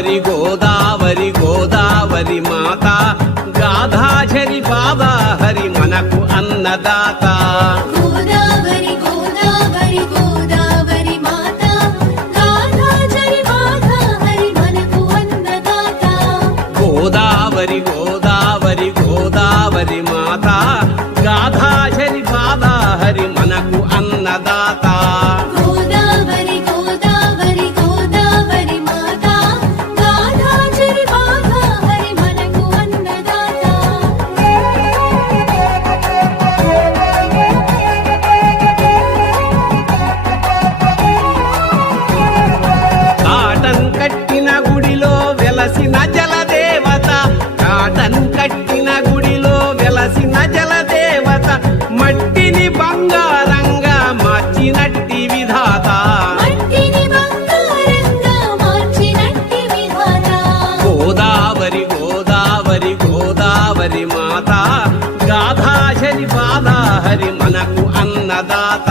గోదావరి గోదావరి గోదావరి మాత గాధాచరి పాదాహరి మనకు అన్నదాత గోదావరి గోదావరి గోదావరి మాత గాధాచరి పాదాహరి మనకు అన్నదాత గోదావరి గోదావరి గోదావరి మాత గాధాచరి పాదాహరి మనకు అన్నదాత గోదావరి గోదావరి గోదావరి మాత గాధాచరి పాదాహరి మనకు అన్నదాత కాటన్ కట్టిన గుడిలో వెలసిన జలదేవత కాటన్ కట్టిన గుడిలో వెలసిన జలదేవత మట్టిని బంగారంగా మార్చినట్టి విధాత మట్టిని బంగారంగా మార్చినట్టి విధాత గోదావరి గోదావరి గోదావరి మాత గాధాచరి పాదాహరి మనకు అన్నదాత